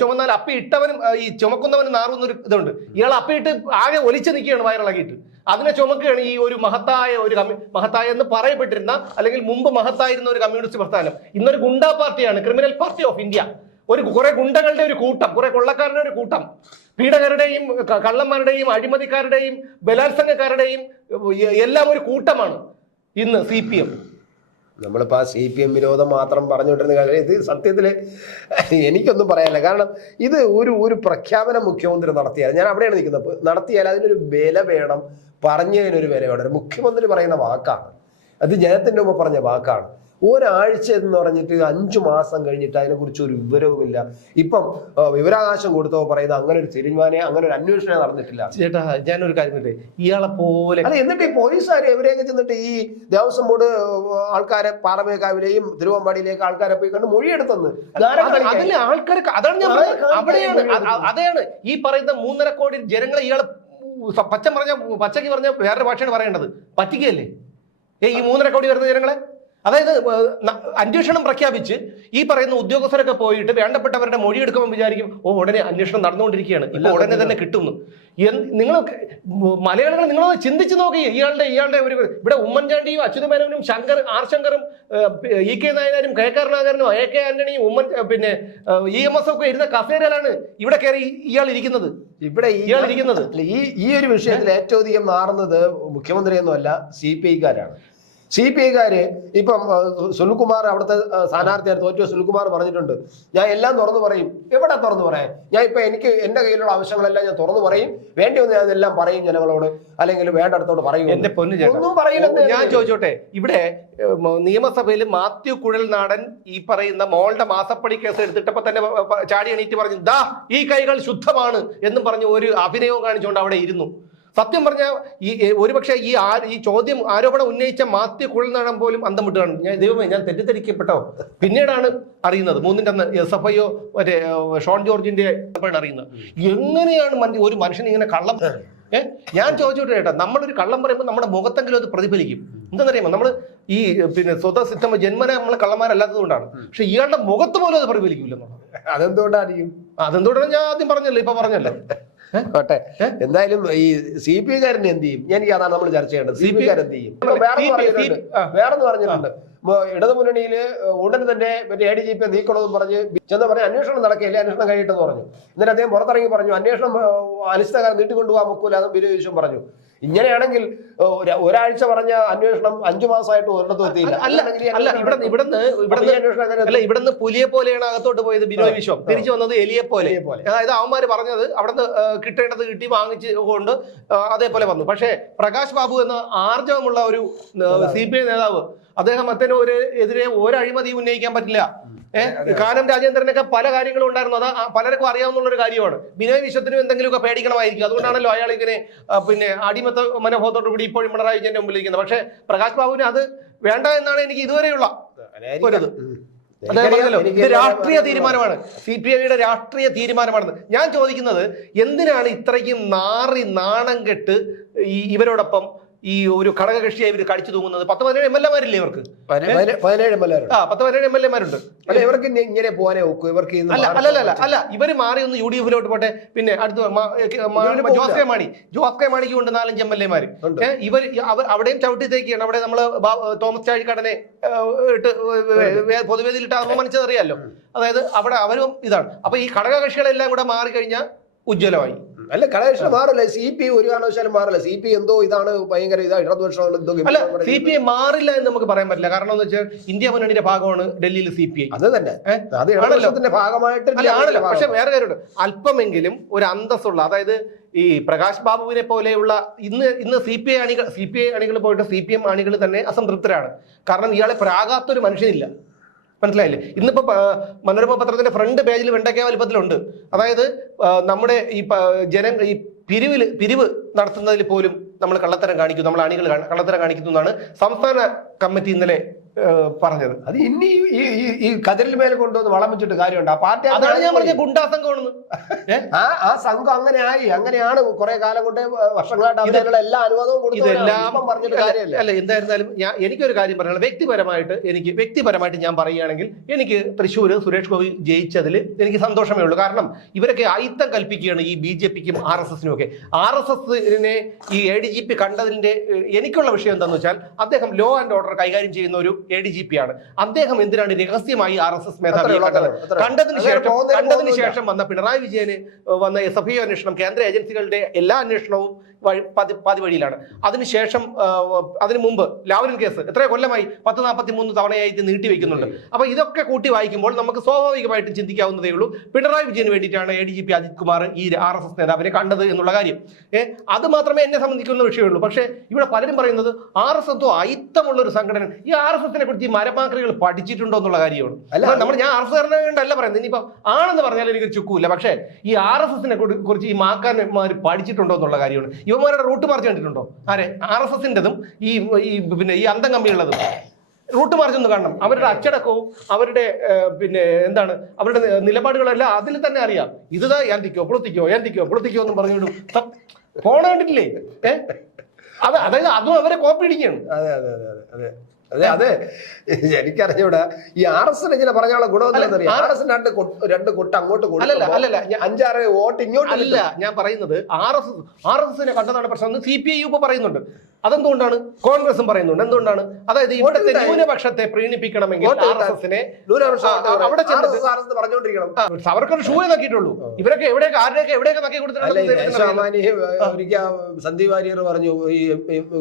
ചുമന്നാൽ അപ്പി ഇട്ടവനും ഈ ചുമക്കുന്നവനും നാറുന്ന ഒരു ഇതുണ്ട്. ഇയാൾ അപ്പിയിട്ട് ആകെ ഒലിച്ചു നിൽക്കുകയാണ് വയറിളകിയിട്ട്. അതിനെ ചുമക്കുകയാണ് ഈ ഒരു മഹത്തായ മഹത്തായ എന്ന് പറയപ്പെട്ടിരുന്ന, അല്ലെങ്കിൽ മുമ്പ് മഹത്തായിരുന്ന ഒരു കമ്മ്യൂണിസ്റ്റ് പ്രസ്ഥാനം ഇന്നൊരു ഗുണ്ടാ പാർട്ടിയാണ്, ക്രിമിനൽ പാർട്ടി ഓഫ് ഇന്ത്യ. കുറെ ഗുണ്ടകളുടെ ഒരു കൂട്ടം, കുറെ കൊള്ളക്കാരുടെ ഒരു കൂട്ടം, പീഡകരുടെയും കള്ളന്മാരുടെയും അഴിമതിക്കാരുടെയും ബലാത്സംഗക്കാരുടെയും എല്ലാം ഒരു കൂട്ടമാണ് ഇന്ന് CPM. നമ്മളിപ്പോൾ ആ CPM വിരോധം മാത്രം പറഞ്ഞുകൊണ്ടിരുന്ന കാര്യം ഇത് സത്യത്തിൽ എനിക്കൊന്നും പറയാനില്ല. കാരണം ഇത് ഒരു പ്രഖ്യാപനം മുഖ്യമന്ത്രി നടത്തിയാൽ, ഞാൻ അവിടെയാണ് നിൽക്കുന്നത്, നടത്തിയാൽ അതിനൊരു വില വേണം, പറഞ്ഞതിനൊരു വില വേണം. മുഖ്യമന്ത്രി പറയുന്ന വാക്കാണ് അത്, ജനത്തിൻ്റെ മുമ്പ് പറഞ്ഞ വാക്കാണ്. ഒരാഴ്ച എന്ന് പറഞ്ഞിട്ട് 5 മാസം കഴിഞ്ഞിട്ട് അതിനെക്കുറിച്ച് ഒരു വിവരവുമില്ല. ഇപ്പം വിവരാവകാശം കൊടുത്തോ പറയുന്ന അങ്ങനെ ഒരു തീരുമാനം, അങ്ങനെ ഒരു അന്വേഷണം നടന്നിട്ടില്ല. ചേട്ടാ, ഞാനൊരു കാര്യം, ഇയാളെ പോലെ അല്ല, എന്നിട്ട് ഈ പോലീസുകാർ എവരെയൊക്കെ ചെന്നിട്ട് ഈ ദേവസ്വം ബോർഡ് ആൾക്കാരെ പാറമേക്കാവിലെയും തിരുവമ്പാടിയിലേക്ക് ആൾക്കാരെ പോയി കണ്ട് മൊഴിയെടുത്തെന്ന് അതല്ലേ ആൾക്കാർക്ക്, അതാണ് ഞാൻ അവിടെയാണ്, അതാണ് ഈ പറയുന്ന 3.5 കോടി ജനങ്ങളെ ഇയാള് പച്ചക്ക് പറഞ്ഞ വേറൊരു ഭാഷയാണ് പറയേണ്ടത്, പറ്റിക്കുകയല്ലേ ഈ 3.5 കോടി വരുന്ന ജനങ്ങളെ. അതായത് അന്വേഷണം പ്രഖ്യാപിച്ച് ഈ പറയുന്ന ഉദ്യോഗസ്ഥരൊക്കെ പോയിട്ട് വേണ്ടപ്പെട്ടവരുടെ മൊഴി എടുക്കുമ്പോൾ വിചാരിക്കും, ഉടനെ അന്വേഷണം നടന്നുകൊണ്ടിരിക്കുകയാണ്, ഇപ്പൊ ഉടനെ തന്നെ കിട്ടുന്നു. നിങ്ങൾ മലയാളികൾ നിങ്ങളൊന്ന് ചിന്തിച്ചു നോക്കി. ഇയാളുടെ ഒരു ഇവിടെ ഉമ്മൻചാണ്ടിയും അച്യുതമേനോനും ആർ ശങ്കറും EK നായനാരും KK കരുണാകരനും AK ആന്റണിയും പിന്നെ EMS ഒക്കെ ഇരുന്ന കസേരയിലാണ് ഇവിടെ കയറി ഇയാൾ ഇരിക്കുന്നത്. ഈ ഒരു വിഷയത്തിൽ ഏറ്റവും അധികം മാറുന്നത് മുഖ്യമന്ത്രിയൊന്നുമല്ല, CPI-കാരാണ്. CPI-കാര് ഇപ്പം സുനിൽകുമാർ അവിടുത്തെ സ്ഥാനാർത്ഥിയാണ് തോറ്റ സുനിൽകുമാർ പറഞ്ഞിട്ടുണ്ട്, ഞാൻ എല്ലാം തുറന്നു പറയും. എവിടെ തുറന്നു പറയാൻ? ഞാൻ ഇപ്പൊ എനിക്ക് എന്റെ കയ്യിലുള്ള ആവശ്യങ്ങളെല്ലാം ഞാൻ തുറന്നു പറയും, വേണ്ടി വന്ന് ഞാൻ ഇതെല്ലാം പറയും ജനങ്ങളോട്, അല്ലെങ്കിൽ വേണ്ടടത്തോട് പറയും. എന്റെ പൊന്നു ചേട്ടാ, ഞാൻ ചോദിച്ചോട്ടെ, ഇവിടെ നിയമസഭയിൽ മാത്യു കുഴൽനാടൻ ഈ പറയുന്ന മോളുടെ മാസപ്പടി കേസ് എടുത്തിട്ടപ്പോ തന്നെ ചാടി എണീറ്റ് പറഞ്ഞു, ദാ ഈ കൈകൾ ശുദ്ധമാണ് എന്നും പറഞ്ഞ് ഒരു അഭിനയവും കാണിച്ചുകൊണ്ട് അവിടെ ഇരുന്നു. സത്യം പറഞ്ഞാൽ ഒരുപക്ഷെ ഈ ചോദ്യം ആരോപണം ഉന്നയിച്ച മാത്യു കുഴൽനാടൻ പോലും അന്തം വിട്ടുകയാണ്. ദൈവമേ, ഞാൻ തെറ്റിദ്ധരിക്കപ്പെട്ടോ. പിന്നീടാണ് അറിയുന്നത്, 3ന്റെ അന്ന് SFIO മറ്റേ ഷോൺ ജോർജിന്റെ അറിയുന്നത്. എങ്ങനെയാണ് ഒരു മനുഷ്യൻ ഇങ്ങനെ കള്ളം? ഞാൻ ചോദിച്ചോട്ടെ ചേട്ടാ, നമ്മളൊരു കള്ളം പറയുമ്പോൾ നമ്മുടെ മുഖത്തെങ്കിലും അത് പ്രതിഫലിക്കും. എന്താണെന്നറിയാമോ, നമ്മൾ ഈ പിന്നെ സ്വതസിദ്ധം ജന്മന നമ്മൾ കള്ളന്മാരല്ലാത്തത് കൊണ്ടാണ്. പക്ഷെ ഇയാളുടെ മുഖത്ത് പോലും അത് പ്രതിഫലിക്കില്ലെന്നുള്ളത് അതെന്തുകൊണ്ടാണ് ഞാൻ ആദ്യം പറഞ്ഞല്ലോ, ഇപ്പൊ പറഞ്ഞല്ലേ. കോട്ടെ, എന്തായാലും ഈ CPI-കാരനെ എന്ത് ചെയ്യും? അതാണ് നമ്മൾ ചർച്ച ചെയ്യേണ്ടത്. CPI-കാർ എന്ത് ചെയ്യും? വേറെന്ന് പറഞ്ഞിട്ടുണ്ട്, ഇടതുമുന്നണിയില് ഉടൻ തന്നെ മറ്റേ ADGP നീക്കണമെന്ന് പറഞ്ഞ് ചെന്ന് പറഞ്ഞ് അന്വേഷണം നടക്കില്ല, അന്വേഷണം കഴിയിട്ടെന്ന് പറഞ്ഞു. എന്നിട്ട് അദ്ദേഹം പുറത്തിറങ്ങി പറഞ്ഞു, അന്വേഷണം അനിശ്ചിതകാലം നീട്ടിക്കൊണ്ടുപോകാൻ ഒക്കൂല, അതും ബിനോയ് പറഞ്ഞു. ഇങ്ങനെയാണെങ്കിൽ ഒരാഴ്ച പറഞ്ഞ അന്വേഷണം 5 മാസമായിട്ട് ഒരിടത്തും എത്തിയില്ല. ഇവിടുന്ന് പുലിയെ പോലെയാണ് അകത്തോട്ട് പോയത് ബിനോയ് വിശ്വം, തിരിച്ചു വന്നത് എലിയെ പോലെ. അതായത് അവന്മാര് പറഞ്ഞത് അവിടുന്ന് കിട്ടേണ്ടത് കിട്ടി, വാങ്ങിച്ച് കൊണ്ട് അതേപോലെ വന്നു. പക്ഷേ പ്രകാശ് ബാബു എന്ന ആർജവമുള്ള ഒരു CPI നേതാവ്, അദ്ദേഹത്തിന് എതിരെ ഒരു അഴിമതി ഉന്നയിക്കാൻ പറ്റില്ല. കാനം രാജേന്ദ്രനൊക്കെ പല കാര്യങ്ങളും ഉണ്ടായിരുന്നു, അത് പലർക്കും അറിയാവുന്ന ഒരു കാര്യമാണ്. ബിനോയ് വിശ്വത്തിനും എന്തെങ്കിലുമൊക്കെ പേടിക്കണമായിരിക്കും, അതുകൊണ്ടാണല്ലോ അയാൾ ഇങ്ങനെ പിന്നെ അടിമത്ത മനോഭാവത്തോടു കൂടി ഇപ്പോഴും പിണറായി വിജയന്റെ മുമ്പിൽ ഇരിക്കുന്നത്. പക്ഷേ പ്രകാശ് ബാബുവിന് അത് വേണ്ട എന്നാണ് എനിക്ക് ഇതുവരെയുള്ള ഒരു ഇത് രാഷ്ട്രീയ തീരുമാനമാണ്, CPI-യുടെ രാഷ്ട്രീയ തീരുമാനമാണെന്ന്. ഞാൻ ചോദിക്കുന്നത്, എന്തിനാണ് ഇത്രയ്ക്കും നാണം കെട്ട് ഇവരോടൊപ്പം ഈ ഒരു ഘടകകക്ഷിയായി ഇവർ കടിച്ചു തൂങ്ങുന്നത്? 10-17 MLA-മാരില്ലേ ഇവർക്ക്? 10-17 MLA-മാരുണ്ട്. ഇവർക്ക് ഇങ്ങനെ പോകാനേ ഒക്കൂ? ഇവർക്ക് അല്ല, ഇവര് മാറി ഒന്ന് UDF-ലോട്ട് പോട്ടെ. പിന്നെ അടുത്ത ജോസ് കെ മാണിക്ക് കൊണ്ട് 4-5 MLA-മാര്. അവിടെയും ചവിട്ടി തേക്കുകയാണ്. അവിടെ നമ്മള് തോമസ് ചാഴിക്കാടനെ ഇട്ട് പൊതുവേദിയിലിട്ട് അവമാനിച്ചത് അറിയാമല്ലോ. അതായത് അവിടെ അവരും ഇതാണ്. അപ്പൊ ഈ ഘടകകക്ഷികളെല്ലാം കൂടെ മാറിക്കഴിഞ്ഞാൽ ഉജ്ജ്വലമായി. അല്ല, ഘടകകക്ഷി മാറില്ല. CPI ഒരു കാരണവശാലും മാറില്ല. CPI എന്തോ ഇതാണ് ഭയങ്കര ഇടതുപക്ഷം. അല്ല, CPI മാറില്ല എന്ന് നമുക്ക് പറയാൻ പറ്റില്ല. കാരണം എന്ന് വെച്ചാൽ ഇന്ത്യ മുന്നണിയുടെ ഭാഗമാണ് ഡൽഹിയിൽ CPI. അത് തന്നെ, അത് ഇടതുപക്ഷത്തിന്റെ ഭാഗമായിട്ട് ആണല്ലോ. പക്ഷെ വേറെ കാര്യമുണ്ട്, അല്പമെങ്കിലും ഒരു അന്തസ്സുള്ള, അതായത് ഈ പ്രകാശ് ബാബുവിനെ പോലെയുള്ള ഇന്ന് CPI അണികൾ പോയിട്ട് CPM അണികൾ തന്നെ അസംതൃപ്തരാണ്. കാരണം ഇയാളെ പ്രാകാത്തൊരു മനുഷ്യനില്ല. മനസ്സിലായില്ലേ? ഇന്നിപ്പോ മനോരമ പത്രത്തിന്റെ ഫ്രണ്ട് പേജിൽ വെണ്ടയ്ക്ക വലിപ്പത്തിലുണ്ട്. അതായത് നമ്മുടെ ഈ ഈ പിരിവ് നടത്തുന്നതിൽ പോലും നമ്മൾ കള്ളത്തരം കാണിക്കുന്നു, നമ്മൾ അണികൾ കള്ളത്തരം കാണിക്കുന്നു എന്നാണ് സംസ്ഥാന കമ്മിറ്റി ഇന്നലെ പറഞ്ഞത്. അത് ഇനി ഈ കതിരിൽ മേൽ കൊണ്ടുവന്ന് വളം വെച്ചിട്ട് കാര്യമുണ്ട്. ആ പാർട്ടി അതാണ് ഞാൻ പറഞ്ഞ ഗുണ്ടാ സംഘമാണെന്ന്. ആ സംഘം അങ്ങനെയാണ് കുറെ കാലം കൊണ്ട് വർഷങ്ങളായിട്ട് അതിനുള്ള എല്ലാ അനുവാദവും പറഞ്ഞിട്ട് കാര്യമല്ല. അല്ല, എന്തായിരുന്നാലും എനിക്കൊരു കാര്യം പറയാനുള്ള വ്യക്തിപരമായിട്ട് ഞാൻ പറയുകയാണെങ്കിൽ എനിക്ക് തൃശ്ശൂർ സുരേഷ് ഗോപി ജയിച്ചതിൽ എനിക്ക് സന്തോഷമേ ഉള്ളൂ. കാരണം ഇവരൊക്കെ അയിത്തം കൽപ്പിക്കുകയാണ് ഈ BJPക്കും RSSനും ഒക്കെ. RSSനെ ഈ ADGP കണ്ടതിന്റെ എനിക്കുള്ള വിഷയം എന്താണെന്ന് വെച്ചാൽ അദ്ദേഹം ലോ ആൻഡ് ഓർഡർ കൈകാര്യം ചെയ്യുന്ന ഒരു ADGP ആണ്. അദ്ദേഹം എന്തിനാണ് രഹസ്യമായി RSS മേധാവിയെ കണ്ടതിന് ശേഷം വന്ന പിണറായി വിജയന് വന്ന SFI അന്വേഷണം, കേന്ദ്ര ഏജൻസികളുടെ എല്ലാ അന്വേഷണവും പാതി വഴിയിലാണ്. അതിനുശേഷം അതിനു മുമ്പ് ലാവ്ലിൻ കേസ് എത്രയോ കൊല്ലമായി, 10-43 തവണയായിട്ട് നീട്ടിവെക്കുന്നുണ്ട്. അപ്പൊ ഇതൊക്കെ കൂട്ടി വായിക്കുമ്പോൾ നമുക്ക് സ്വാഭാവികമായിട്ടും ചിന്തിക്കാവുന്നതേ ഉള്ളൂ പിണറായി വിജയന് വേണ്ടിയിട്ടാണ് ADGP അജിത് കുമാർ ഈ RSS നേതാവിനെ കണ്ടത് എന്നുള്ള കാര്യം. അത് മാത്രമേ എന്നെ സംബന്ധിക്കുന്ന വിഷയമുള്ളൂ. പക്ഷേ ഇവിടെ പലരും പറയുന്നത് RSS അയിത്തമുള്ള ഒരു സംഘടന. ഈ RSSനെ കുറിച്ച് ഈ മരമാക്രികൾ പഠിച്ചിട്ടുണ്ടോ എന്നുള്ള കാര്യമാണ്. ഞാൻ RSSകാരനെ കണ്ടല്ല പറയുന്നത്. ഇനിയിപ്പോ ആണെന്ന് പറഞ്ഞാൽ എനിക്കൊരു ചുക്കൂല്ല. പക്ഷേ ഈ RSSനെ കുറിച്ച് ഈ മാക്കാന്മാർ പഠിച്ചിട്ടുണ്ടോ എന്നുള്ള കാര്യമാണ്. ഇവന്മാരുടെ റൂട്ട് മാർച്ച് കണ്ടിട്ടുണ്ടോ? RSSന്റെതും ഈ അന്തം കമ്മിയുള്ളതും റൂട്ട് മാർച്ച് ഒന്ന് കാണണം. അവരുടെ അച്ചടക്കവും അവരുടെ അവരുടെ നിലപാടുകളെല്ലാം അതിൽ തന്നെ അറിയാം. ഇതാ യാന്തിക്കോ പൊളത്തിക്കോ എന്ന് പറഞ്ഞോണ്ടും ഫോൺ കണ്ടിട്ടില്ലേ? അതായത് അതും അവരെ കോപ്പി അടിക്കുകയാണ്. അതെ എനിക്കറിഞ്ഞൂടെ ഈ RSS ഇങ്ങനെ പറഞ്ഞുള്ള ഗുണം RSS രണ്ട് കൊട്ട് അങ്ങോട്ട് അല്ലല്ല 5-6 വോട്ട് ഇങ്ങോട്ട് അല്ല ഞാൻ പറയുന്നത്. RSSനെ കണ്ടതാണ് പ്രശ്നം. CPI ഇപ്പൊ പറയുന്നുണ്ട്. അതെന്തുകൊണ്ടാണ്? കോൺഗ്രസും പറയുന്നുണ്ട്. എന്തുകൊണ്ടാണ്? അതായത് ഇവിടുത്തെ ന്യൂനപക്ഷത്തെ പ്രീണിപ്പിക്കണമെങ്കിൽ RSSനെ അവിടെ പറഞ്ഞുകൊണ്ടിരിക്കണം. അവർക്കൊരു ഷൂ നോക്കിയിട്ടുള്ളൂ. ഇവരൊക്കെ എവിടെയൊക്കെ നോക്കി കൊടുത്തിട്ടുണ്ട്. സന്ദീപ് വാര്യർ പറഞ്ഞു ഈ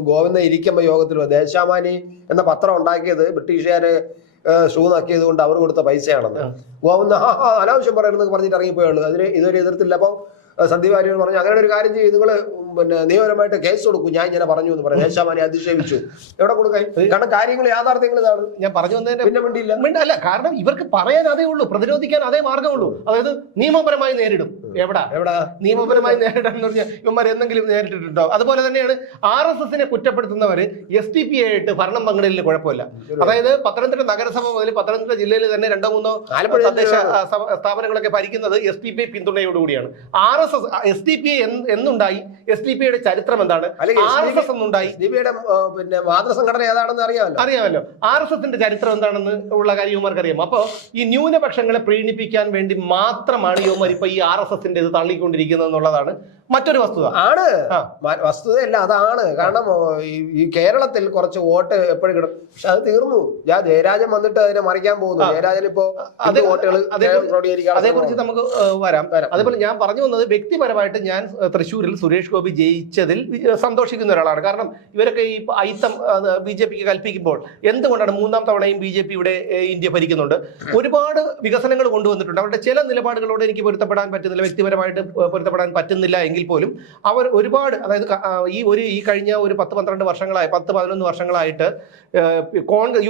ഗോവിന്ദ ഇരിക്കുമ്പോ യോഗത്തിൽ ദേശാമാനി എന്ന പത്രം ഉണ്ടാക്കിയത് ബ്രിട്ടീഷുകാര് ഷൂ നക്കിയത് കൊണ്ട് അവർ കൊടുത്ത പൈസയാണെന്ന്. ഗോവിന്ദ അനാവശ്യം പറയുന്നത് പറഞ്ഞിട്ട് ഇറങ്ങിപ്പോയുള്ളൂ. അതിന് ഇതുവരെ എതിർത്തില്ല. അപ്പൊ സന്ദീപ് വാര്യർ പറഞ്ഞു അങ്ങനെ ഒരു കാര്യം ചെയ്യും, നിങ്ങൾ നിയമപരമായിട്ട് കേസ് കൊടുക്കും, ഞാൻ ഇങ്ങനെ പറഞ്ഞു എന്ന് പറഞ്ഞു. ദേശാമാനി അധിക്ഷേപിച്ചു. എവിടെ കൊടുക്കാൻ? കാരണം കാര്യങ്ങൾ യാഥാർത്ഥ്യങ്ങൾ ഇതാണ്. ഞാൻ പറഞ്ഞു വന്നതിന്റെ പിന്നെ വേണ്ടിയില്ല. അല്ല, കാരണം ഇവർക്ക് പറയാൻ അതേ ഉള്ളൂ, പ്രതിരോധിക്കാൻ അതേ മാർഗമുള്ളൂ. അതായത് നിയമപരമായി നേരിടും. എവിടാ നിയമപരമായി നേരിടാൻ എന്ന് പറഞ്ഞാൽ ഇവന്മാർ എന്തെങ്കിലും നേരിട്ടിട്ടുണ്ടോ? അതുപോലെ തന്നെയാണ് RSSനെ കുറ്റപ്പെടുത്തുന്നവര് SDPI ആയിട്ട് ഭരണം പങ്കിടലിന് കുഴപ്പമില്ല. അതായത് പത്തനംതിട്ട നഗരസഭ മുതൽ പത്തനംതിട്ട ജില്ലയിൽ തന്നെ 2-3 തദ്ദേശ സ്ഥാപനങ്ങളൊക്കെ ഭരിക്കുന്നത് SDPI പിന്തുണയോടുകൂടിയാണ്. SDPI എന്നുണ്ടായി, SDPIയുടെ ചരിത്രം എന്താണ്, RSS എന്നുണ്ടായി, മാതൃസംഘടന ഏതാണെന്ന് അറിയാമല്ലോ. RSSന്റെ ചരിത്രം എന്താണെന്ന് ഉള്ള കാര്യം യുവമാർക്ക് അറിയാം. അപ്പൊ ഈ ന്യൂനപക്ഷങ്ങളെ പ്രീണിപ്പിക്കാൻ വേണ്ടി മാത്രമാണ് യുവമാർ ഇപ്പൊ ഈ RSSന്റെ ഇത് തള്ളിക്കൊണ്ടിരിക്കുന്നത് എന്നുള്ളതാണ് മറ്റൊരു വസ്തുത. വസ്തുതയല്ല, അതാണ്. കാരണം ഈ കേരളത്തിൽ കുറച്ച് വോട്ട് എപ്പോഴും കിട്ടും. പക്ഷെ അത് തീർന്നു. ജയരാജൻ വന്നിട്ട് അതിനെ മറിക്കാൻ പോകുന്നു. ജയരാജൻ ഇപ്പോ വോട്ടുകൾ അതേക്കുറിച്ച് നമുക്ക് വരാം. അതേപോലെ ഞാൻ പറഞ്ഞു വന്നത് വ്യക്തിപരമായിട്ട് ഞാൻ തൃശ്ശൂരിൽ സുരേഷ് ഗോപി ജയിച്ചതിൽ സന്തോഷിക്കുന്ന ഒരാളാണ്. കാരണം ഇവരൊക്കെ ഈ അയിത്തം BJPക്ക് കൽപ്പിക്കുമ്പോൾ എന്തുകൊണ്ടാണ് 3ാം തവണയും BJP ഇവിടെ ഇന്ത്യ ഭരിക്കുന്നുണ്ട്. ഒരുപാട് വികസനങ്ങൾ കൊണ്ടുവന്നിട്ടുണ്ട്. അവരുടെ ചില നിലപാടുകളോട് എനിക്ക് പൊരുത്തപ്പെടാൻ പറ്റുന്നില്ല, വ്യക്തിപരമായിട്ട് പൊരുത്തപ്പെടാൻ പറ്റുന്നില്ല എങ്കിൽ പോലും അവർ ഒരുപാട്, അതായത് ഈ കഴിഞ്ഞ ഒരു 10-12 വർഷങ്ങളായി 10-11 വർഷങ്ങളായിട്ട്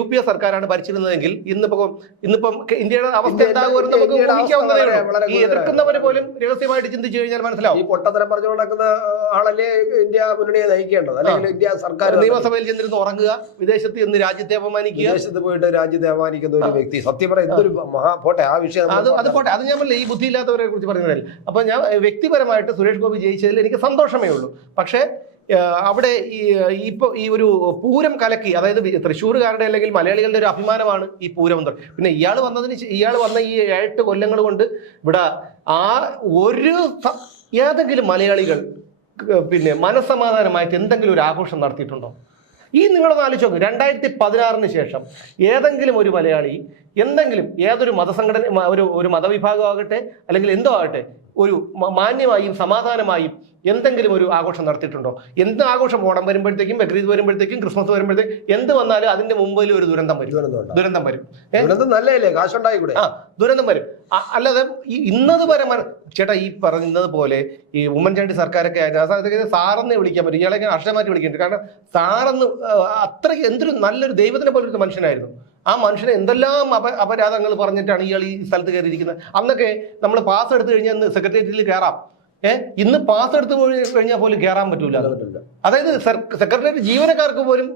UPA സർക്കാരാണ് ഭരിച്ചിരുന്നതെങ്കിൽ ഇന്നിപ്പം ഇന്ത്യയുടെ അവസ്ഥ എന്താകുമെന്ന് നമുക്ക് ഊഹിക്കാവുന്നതേ ഉള്ളൂ. ഈ എതിർക്കുന്നവർ പോലും രഹസ്യമായിട്ട് ചിന്തിച്ചു കഴിഞ്ഞാൽ മനസ്സിലാവും. ഈ പൊട്ടത്തരം പറഞ്ഞു നടക്കുന്ന ആളല്ലേ ഇന്ത്യ മുന്നണിയെ നയിക്കേണ്ടത്, അല്ലെങ്കിൽ ഇന്ത്യ സർക്കാർ നിയമസഭയിൽ ചെന്നിരുന്ന് ഉറങ്ങുക, വിദേശത്ത് നിന്ന് രാജ്യത്തെ അപമാനിക്കുക, വിദേശത്ത് പോയിട്ട് രാജ്യത്തെ അപമാനിക്കുന്ന ഒരു വ്യക്തി. സത്യം പറയാം, എന്തൊരു പോട്ടെ ആ വിഷയം, അത് പോട്ടെ. അത് ഞാൻ പറഞ്ഞില്ല, ഈ ബുദ്ധിയില്ലാത്തവരെ കുറിച്ച് പറഞ്ഞതല്ല. അപ്പൊ ഞാൻ വ്യക്തിപരമായിട്ട് സുരേഷ് ഗോപി ജയിച്ചതിൽ എനിക്ക് സന്തോഷമേ ഉള്ളൂ. പക്ഷേ അവിടെ ഈ ഒരു പൂരം കലക്കി, അതായത് തൃശ്ശൂർകാരുടെ അല്ലെങ്കിൽ മലയാളികളുടെ ഒരു അഭിമാനമാണ് ഈ പൂരം എന്ന്. പിന്നെ ഇയാൾ വന്ന ഈ 8 കൊല്ലങ്ങൾ കൊണ്ട് ഇവിടെ ഏതെങ്കിലും മലയാളികൾ മനസ്സമാധാനമായിട്ട് എന്തെങ്കിലും ഒരു ആഘോഷം നടത്തിയിട്ടുണ്ടോ? നിങ്ങളൊന്ന് ആലോചിച്ച് നോക്ക്. 2016 ശേഷം ഏതെങ്കിലും ഒരു മലയാളി ഏതൊരു മതസംഘടന, ഒരു മതവിഭാഗമാകട്ടെ അല്ലെങ്കിൽ എന്തോ ആകട്ടെ, ഒരു മാന്യമായും സമാധാനമായും എന്തെങ്കിലും ഒരു ആഘോഷം നടത്തിയിട്ടുണ്ടോ? എന്ത് ആഘോഷം, ഓണം വരുമ്പോഴത്തേക്കും, ബക്രീദ് വരുമ്പോഴത്തേക്കും, ക്രിസ്മസ് വരുമ്പോഴത്തേക്കും, എന്ത് വന്നാലും അതിന്റെ മുമ്പിൽ ഒരു ദുരന്തം വരും. നല്ലതല്ലേ, കാശുണ്ടായി കൂടെ. ദുരന്തം വരും. അല്ലാതെ ഇന്നത് വരെ ചേട്ടാ ഈ പറയുന്നത് പോലെ ഈ ഉമ്മൻചാണ്ടി സർക്കാരൊക്കെ ആയിരുന്നു സാറെന്ന് വിളിക്കാൻ പറ്റും. ഇയാളെ അക്ഷരമാറ്റി വിളിക്കുന്നുണ്ട്. കാരണം സാറെന്ന് അത്രയ്ക്ക് എന്തൊരു നല്ലൊരു ദൈവത്തിനെ പോലെ ഒരു മനുഷ്യനായിരുന്നു. ആ മനുഷ്യനെ എന്തെല്ലാം അപരാധങ്ങൾ പറഞ്ഞിട്ടാണ് ഇയാൾ ഈ സ്ഥലത്ത് കയറിയിരിക്കുന്നത്. അന്നൊക്കെ നമ്മൾ പാസ് എടുത്തു കഴിഞ്ഞാൽ സെക്രട്ടേറിയറ്റിൽ കയറാം. ഇന്ന് പാസ് എടുത്ത് പോയി കഴിഞ്ഞാൽ പോലും കയറാൻ പറ്റൂല. അതായത് സെക്രട്ടേറിയറ്റ് ജീവനക്കാർക്ക് പോലും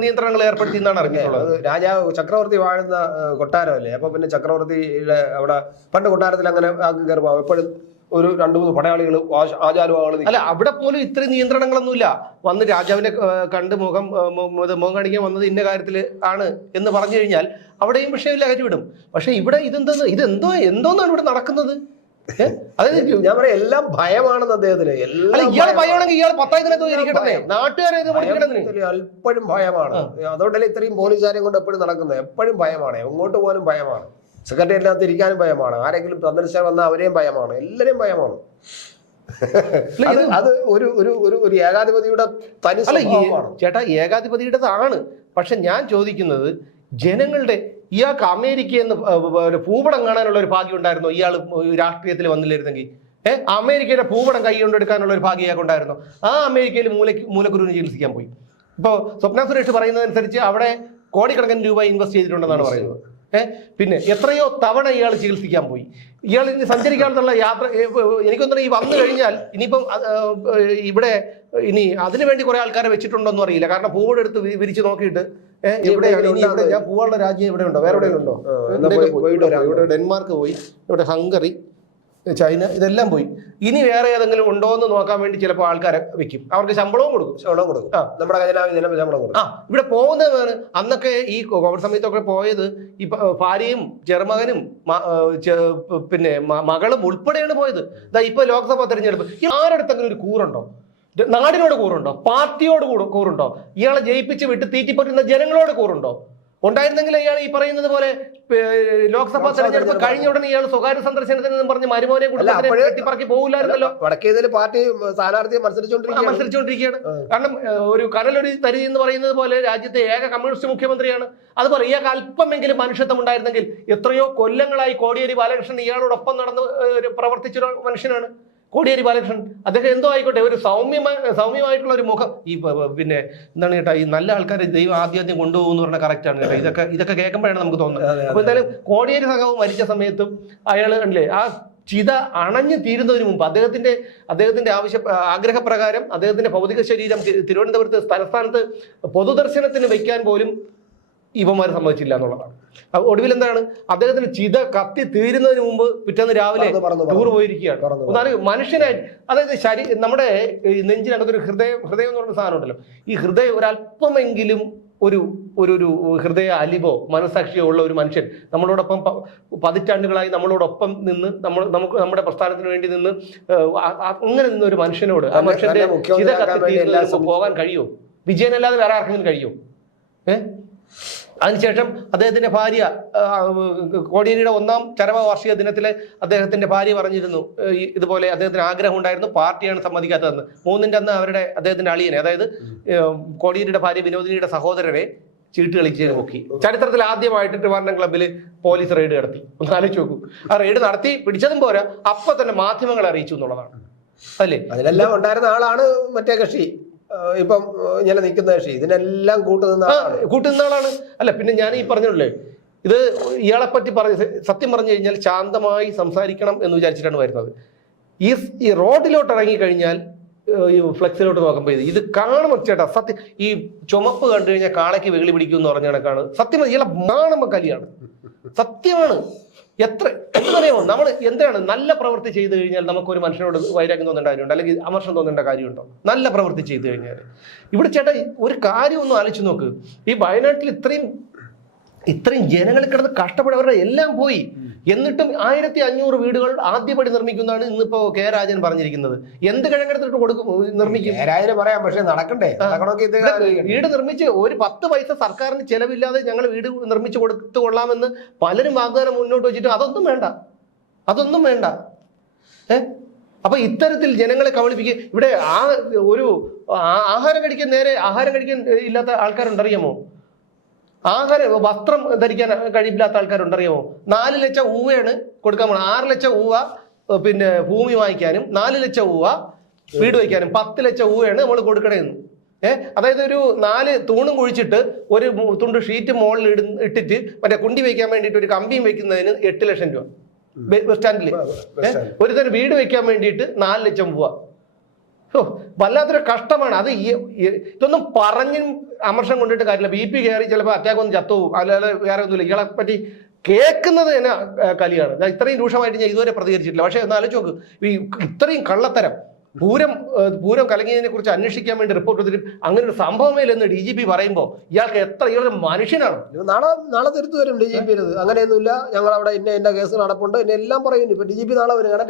നിയന്ത്രണങ്ങൾ ഏർപ്പെടുത്തി എന്നാണ് അറിഞ്ഞിട്ടുള്ളത്. രാജാവ് ചക്രവർത്തി വാഴുന്ന കൊട്ടാരമല്ലേ, അപ്പൊ പിന്നെ ചക്രവർത്തിയുടെ അവിടെ പണ്ട് കൊട്ടാരത്തിൽ അങ്ങനെ കയറുമ്പോൾ എപ്പോഴും ഒരു 2-3 പടയാളികൾ ആചാരവാളികൾ. അല്ല, അവിടെ പോലും ഇത്രയും നിയന്ത്രണങ്ങളൊന്നുമില്ല. വന്ന് രാജാവിനെ കണ്ട് മുഖം കാണിക്കാൻ വന്നത് ഇന്ന കാര്യത്തിൽ ആണ് എന്ന് പറഞ്ഞു കഴിഞ്ഞാൽ അവിടെയും വിഷയമില്ല, കരുവിടും. പക്ഷെ ഇവിടെ എന്തോന്നാണ് ഇവിടെ നടക്കുന്നത്? അതായത് ഞാൻ പറയാം, എല്ലാം ഭയമാണെന്ന് അദ്ദേഹത്തിന്. ഇയാൾ ഭയമാണെങ്കിൽ ഇയാൾ 10 ദിനത്തിൽ ഇരിക്കട്ടെ, നാട്ടുകാരെ എപ്പോഴും ഭയമാണ്. അതുകൊണ്ടല്ലേ ഇത്രയും പോലീസുകാരെയും കൊണ്ട് എപ്പോഴും നടക്കുന്നത്. എപ്പോഴും ഭയമാണ്, എങ്ങോട്ട് പോകാനും ഭയമാണ്, സെക്രട്ടേറിയറ്റിനകത്ത് ഇരിക്കാനും ഭയമാണ്, ആരെങ്കിലും സന്ദർശനം വന്നാൽ അവരെയും ഭയമാണ്, എല്ലാവരെയും ഭയമാണ്. അത് ഒരു ഏകാധിപതിയുടെ തനി സ്വഭാവമാണ്. ചേട്ടാ, ഏകാധിപതിയുടേതാണ്. പക്ഷെ ഞാൻ ചോദിക്കുന്നത്, ജനങ്ങളുടെ ഇയാൾക്ക് അമേരിക്കയിൽ നിന്ന് ഭൂപടം കാണാനുള്ള ഒരു ഭാഗ്യം ഉണ്ടായിരുന്നോ ഇയാൾ രാഷ്ട്രീയത്തിൽ വന്നില്ലായിരുന്നെങ്കിൽ? അമേരിക്കയുടെ ഭൂപടം കൈ കൊണ്ടെടുക്കാനുള്ള ഒരു ഭാഗ്യം ഇയാൾക്ക് ഉണ്ടായിരുന്നോ? ആ അമേരിക്കയിൽ മൂലക്കുരുവിന് ചികിത്സിക്കാൻ പോയി. ഇപ്പോൾ സ്വപ്ന സുരേഷ് പറയുന്നതനുസരിച്ച് അവിടെ കോടിക്കണക്കിന് രൂപ ഇൻവെസ്റ്റ് ചെയ്തിട്ടുണ്ടെന്നാണ് പറയുന്നത്. പിന്നെ എത്രയോ തവണ ഇയാൾ ചികിത്സിക്കാൻ പോയി. ഇയാൾ ഇനി സഞ്ചരിക്കാനുള്ള യാത്ര എനിക്കൊന്നും ഈ വന്നു കഴിഞ്ഞാൽ ഇനിയിപ്പം ഇവിടെ ഇനി അതിനുവേണ്ടി കുറെ ആൾക്കാരെ വെച്ചിട്ടുണ്ടോന്നും അറിയില്ല. കാരണം ഭൂപടം എടുത്ത് വിരിച്ച് നോക്കിയിട്ട് ഞാൻ പോവാനുള്ള രാജ്യം ഇവിടെ ഉണ്ടോ, വേറെ എവിടെയും ഉണ്ടോ? ഇവിടെ ഡെൻമാർക്ക് പോയി, ഇവിടെ ഹംഗറി, ചൈന, ഇതെല്ലാം പോയി. ഇനി വേറെ ഏതെങ്കിലും ഉണ്ടോ എന്ന് നോക്കാൻ വേണ്ടി ചിലപ്പോൾ ആൾക്കാരെ വെക്കും. അവർക്ക് ശമ്പളവും കൊടുക്കും. നമ്മുടെ ശമ്പളം കൊടുക്കും. ഇവിടെ പോകുന്നതാണ്. അന്നൊക്കെ ഈ കോവിഡ് സമയത്തൊക്കെ പോയത് ഈ ഭാര്യയും ചെറുമകനും പിന്നെ മകളും ഉൾപ്പെടെയാണ് പോയത്. ഇപ്പൊ ലോക്സഭാ തെരഞ്ഞെടുപ്പ് ആരെടുത്തെങ്കിലും ഒരു കൂറുണ്ടോ? നാടിനോട് കൂറുണ്ടോ? പാർട്ടിയോട് കൂറുണ്ടോ? ഇയാളെ ജയിപ്പിച്ച് വിട്ട് തീറ്റിപ്പറ്റുന്ന ജനങ്ങളോട് കൂറുണ്ടോ? ഉണ്ടായിരുന്നെങ്കിൽ ഇയാൾ ഈ പറയുന്നത് പോലെ ലോക്സഭാ തെരഞ്ഞെടുപ്പ് കഴിഞ്ഞ ഉടനെ ഇയാൾ സ്വകാര്യ സന്ദർശനത്തിന് പറഞ്ഞ് മരുമോനെ കുട്ടിപ്പറക്കി പോകില്ലായിരുന്നല്ലോ. വടക്കേതിൽ പാർട്ടി സ്ഥാനാർത്ഥിയെ മത്സരിച്ചുകൊണ്ടിരിക്കുകയാണ്. കാരണം ഒരു കനലൊരു തരി എന്ന് പറയുന്നത് പോലെ രാജ്യത്തെ ഏക കമ്മ്യൂണിസ്റ്റ് മുഖ്യമന്ത്രിയാണ്. അതുപോലെ ഇയാൾക്ക് അല്പമെങ്കിലും മനുഷ്യത്വം ഉണ്ടായിരുന്നെങ്കിൽ എത്രയോ കൊല്ലങ്ങളായി കോടിയേരി ബാലകൃഷ്ണൻ ഇയാളോടൊപ്പം നടന്ന് പ്രവർത്തിച്ചൊരു മനുഷ്യനാണ് കോടിയേരി ബാലകൃഷ്ണൻ. അദ്ദേഹം എന്തോ ആയിക്കോട്ടെ, ഒരു സൗമ്യമായിട്ടുള്ള ഒരു മുഖം. ഈ പിന്നെ എന്താണ് ചേട്ടാ, ഈ നല്ല ആൾക്കാരെ ദൈവം ആദ്യം കൊണ്ടുപോകുന്നു പറഞ്ഞാൽ കറക്റ്റാണ് കേട്ടോ. ഇതൊക്കെ കേൾക്കുമ്പോഴാണ് നമുക്ക് തോന്നുന്നത്. അപ്പൊ എന്തായാലും കോടിയേരി സഖാവ് മരിച്ച സമയത്തും അയാൾ അല്ലേ ആ ചിത അണഞ്ഞു തീരുന്നതിന് മുമ്പ് അദ്ദേഹത്തിന്റെ ആഗ്രഹപ്രകാരം അദ്ദേഹത്തിന്റെ ഭൗതിക ശരീരം തിരുവനന്തപുരത്ത് തലസ്ഥാനത്ത് പൊതുദർശനത്തിന് വെക്കാൻ പോലും ഇവന്മാർ സമ്മതിച്ചില്ല എന്നുള്ളതാണ്. ഒടുവിൽ എന്താണ്, അദ്ദേഹത്തിന് ചിത കത്തി തീരുന്നതിന് മുമ്പ് പിറ്റേന്ന് രാവിലെ ടൂർ പോയിരിക്കുകയാണ്. ഒന്നാല് മനുഷ്യനായി, അതായത് നമ്മുടെ നെഞ്ചിനകത്തൊരു ഹൃദയം എന്ന് പറയുന്ന സാധനം ഉണ്ടല്ലോ. ഈ ഹൃദയം ഒരല്പമെങ്കിലും ഒരു ഹൃദയ അലിവോ മനസാക്ഷിയോ ഉള്ള ഒരു മനുഷ്യൻ നമ്മളോടൊപ്പം പതിറ്റാണ്ടുകളായി നമ്മളോടൊപ്പം നിന്ന് നമ്മുടെ പ്രസ്ഥാനത്തിന് വേണ്ടി നിന്ന് അങ്ങനെ നിന്ന ഒരു മനുഷ്യനോട് ആ മനുഷ്യന്റെ ചിത കത്തി തീരുന്നതിന് പോകാൻ കഴിയുമോ? വിജയനല്ലാതെ വേറെ ആർക്കെങ്കിലും കഴിയുമോ? അതിനുശേഷം അദ്ദേഹത്തിന്റെ ഭാര്യ കോടിയേരിയുടെ 1ാം ചരമവാർഷിക ദിനത്തില് അദ്ദേഹത്തിന്റെ ഭാര്യ പറഞ്ഞിരുന്നു ഇതുപോലെ അദ്ദേഹത്തിന് ആഗ്രഹം ഉണ്ടായിരുന്നു, പാർട്ടിയാണ് സമ്മതിക്കാത്തതെന്ന്. 3-ന്റെ അന്ന് അദ്ദേഹത്തിന്റെ അളിയനെ, അതായത് കോടിയേരിയുടെ ഭാര്യ വിനോദിനിയുടെ സഹോദരനെ ചീട്ട് കളിച്ച് നോക്കി. ചരിത്രത്തിൽ ആദ്യമായിട്ട് ട്രിവാൻഡ്രം ക്ലബ്ബിൽ പോലീസ് റെയ്ഡ് നടത്തി. ഒന്ന് ആലോചിച്ച് നോക്കൂ. ആ റെയ്ഡ് നടത്തി പിടിച്ചതും പോരാ, അപ്പൊ തന്നെ മാധ്യമങ്ങളെ അറിയിച്ചു എന്നുള്ളതാണ്. അല്ലേ? അതിലെല്ലാം ഉണ്ടായിരുന്ന ആളാണ് മറ്റേ കക്ഷി, ഇപ്പം ഇങ്ങനെ നിൽക്കുന്ന കക്ഷി. ഇതിനെല്ലാം കൂട്ടുനിന്ന ആളാണ്. അല്ല, പിന്നെ ഞാൻ ഈ പറഞ്ഞല്ലേ, ഇത് ഇയാളെ പറ്റി സത്യം പറഞ്ഞു കഴിഞ്ഞാൽ ശാന്തമായി സംസാരിക്കണം എന്ന് വിചാരിച്ചിട്ടാണ് വരുന്നത്. ഈ റോഡിലോട്ട് ഇറങ്ങിക്കഴിഞ്ഞാൽ ഈ ഫ്ലെക്സിലോട്ട് നോക്കുമ്പോൾ ഇത് കാണുമ്പോൾ ചേട്ടാ സത്യം, ഈ ചുമപ്പ് കണ്ടു കഴിഞ്ഞാൽ കാളയ്ക്ക് വെകിളി പിടിക്കും എന്ന് പറഞ്ഞ കണക്കാണ്. സത്യം ഇയാളെ കാണുമ്പോൾ കലിയാണ്. സത്യമാണ്. എത്രയോ നമ്മൾ എന്താണ് നല്ല പ്രവൃത്തി ചെയ്തു കഴിഞ്ഞാൽ നമുക്കൊരു മനുഷ്യനോട് വൈരാഗ്യം തോന്നേണ്ട കാര്യമുണ്ടോ, അല്ലെങ്കിൽ അമർഷം തോന്നേണ്ട കാര്യമുണ്ടോ? നല്ല പ്രവൃത്തി ചെയ്തു കഴിഞ്ഞാൽ. ഇവിടെ ചേട്ടാ ഒരു കാര്യം ഒന്ന് ആലോചിച്ച് നോക്ക്. ഈ വയനാട്ടിൽ ഇത്രയും ജനങ്ങൾ കിടന്ന് കഷ്ടപ്പെട്ടവരുടെ എല്ലാം പോയി. എന്നിട്ടും 1500 വീടുകൾ ആദ്യപടി നിർമ്മിക്കുന്നതാണ് ഇന്നിപ്പോ കെ രാജൻ പറഞ്ഞിരിക്കുന്നത്. എന്ത് കിഴങ്ങെടുത്തിട്ട് നിർമ്മിക്കും പറയാം, പക്ഷെ നടക്കണ്ടേ? വീട് നിർമ്മിച്ച് ഒരു 10 പൈസ സർക്കാരിന് ചെലവില്ലാതെ ഞങ്ങൾ വീട് നിർമ്മിച്ചു കൊടുത്തു കൊള്ളാമെന്ന് പലരും വാഗ്ദാനം മുന്നോട്ട് വെച്ചിട്ട് അതൊന്നും വേണ്ട. അപ്പൊ ഇത്തരത്തിൽ ജനങ്ങളെ കബളിപ്പിക്കുക. ഇവിടെ ആഹാരം കഴിക്കാൻ ഇല്ലാത്ത ആൾക്കാരുണ്ടറിയാമോ? വസ്ത്രം ധരിക്കാൻ കഴിയില്ലാത്ത ആൾക്കാരുണ്ടറിയാമോ? 4 ലക്ഷം ഊവയാണ് കൊടുക്കാൻ പോകണം. 6 ലക്ഷം ഊവ പിന്നെ ഭൂമി വാങ്ങിക്കാനും 4 ലക്ഷം ഊവ വീട് വയ്ക്കാനും 10 ലക്ഷം ഊവയാണ് നമ്മൾ കൊടുക്കണേന്ന്. അതായത് ഒരു 4 തൂണും കുഴിച്ചിട്ട് ഒരു തുണ്ട് ഷീറ്റ് മുകളിൽ ഇട്ടിട്ട് മറ്റേ കുണ്ടി വയ്ക്കാൻ വേണ്ടിയിട്ട് ഒരു കമ്പിയും വെക്കുന്നതിന് 8 ലക്ഷം രൂപ. ബസ് സ്റ്റാൻഡിൽ ഒരുത്തരം വീട് വെക്കാൻ വേണ്ടിയിട്ട് 4 ലക്ഷം രൂപ. ഓ, വല്ലാത്തൊരു കഷ്ടമാണ് അത്. ഇതൊന്നും പറഞ്ഞും അമർഷം കൊണ്ടിട്ട് കാര്യമില്ല. BP കയറി ചിലപ്പോൾ അറ്റാക്ക് ഒന്ന് ചത്തുപോകും, അല്ലാതെ വേറെ ഒന്നുമില്ല. ഇയാളെ പറ്റി കേൾക്കുന്നത് തന്നെ കലിയാണ്. ഇത്രയും രൂക്ഷമായിട്ട് ഞാൻ ഇതുവരെ പ്രതികരിച്ചിട്ടില്ല. പക്ഷേ ഒന്ന് ആലോചിച്ച് നോക്ക്, ഈ ഇത്രയും കള്ളത്തരം പൂരം കലങ്ങിയതിനെ കുറിച്ച് അന്വേഷിക്കാൻ വേണ്ടി റിപ്പോർട്ട് ചെയ്തിട്ട് അങ്ങനെ ഒരു സംഭവമേ ഇല്ലെന്ന് DGP പറയുമ്പോൾ ഇയാളൊരു മനുഷ്യനാണ്. നാളെ തിരുത്തു വരും DGP. അങ്ങനെയൊന്നുമില്ല, ഞങ്ങൾ അവിടെ ഇന്ന കേസ് നടപ്പുണ്ട്, എന്നെ എല്ലാം പറയുന്നു. ഇപ്പൊ DGP നാളെ വരും. കാരണം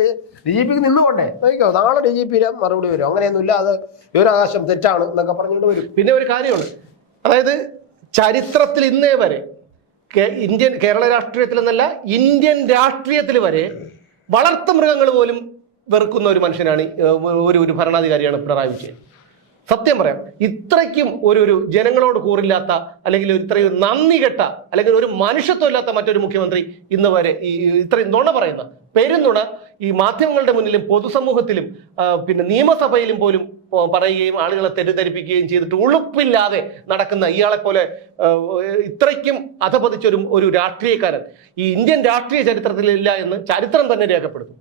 DGPക്ക് നിന്നുകൊണ്ടേ നോക്കിക്കോ, നാളെ DGP മറുപടി വരും. അങ്ങനെയൊന്നുമില്ല, അത് വിവരാവകാശം തെറ്റാണ് എന്നൊക്കെ പറഞ്ഞുകൊണ്ട് വരും. പിന്നെ ഒരു കാര്യമാണ്, അതായത് ചരിത്രത്തിൽ ഇന്നേ വരെ കേരള രാഷ്ട്രീയത്തിൽ എന്നല്ല, ഇന്ത്യൻ രാഷ്ട്രീയത്തിൽ വരെ വളർത്തുമൃഗങ്ങൾ പോലും വെറുക്കുന്ന ഒരു മനുഷ്യനാണ്, ഒരു ഭരണാധികാരിയാണ് പിണറായി വിജയൻ. സത്യം പറയാം, ഇത്രയ്ക്കും ഒരു ജനങ്ങളോട് കൂറില്ലാത്ത, അല്ലെങ്കിൽ ഇത്രയും നന്ദി കെട്ട, അല്ലെങ്കിൽ ഒരു മനുഷ്യത്വം ഇല്ലാത്ത മറ്റൊരു മുഖ്യമന്ത്രി ഇന്ന് വരെ ഇത്രയും നുണ പറയുന്ന പെരുന്നുണ ഈ മാധ്യമങ്ങളുടെ മുന്നിലും പൊതുസമൂഹത്തിലും പിന്നെ നിയമസഭയിലും പോലും പറയുകയും ആളുകളെ തെറ്റിദ്ധരിപ്പിക്കുകയും ചെയ്തിട്ട് ഉളുപ്പില്ലാതെ നടക്കുന്ന ഇയാളെപ്പോലെ ഇത്രയ്ക്കും അധപതിച്ചൊരു രാഷ്ട്രീയക്കാരൻ ഈ ഇന്ത്യൻ രാഷ്ട്രീയ ചരിത്രത്തിലില്ല എന്ന് ചരിത്രം തന്നെ രേഖപ്പെടുത്തും.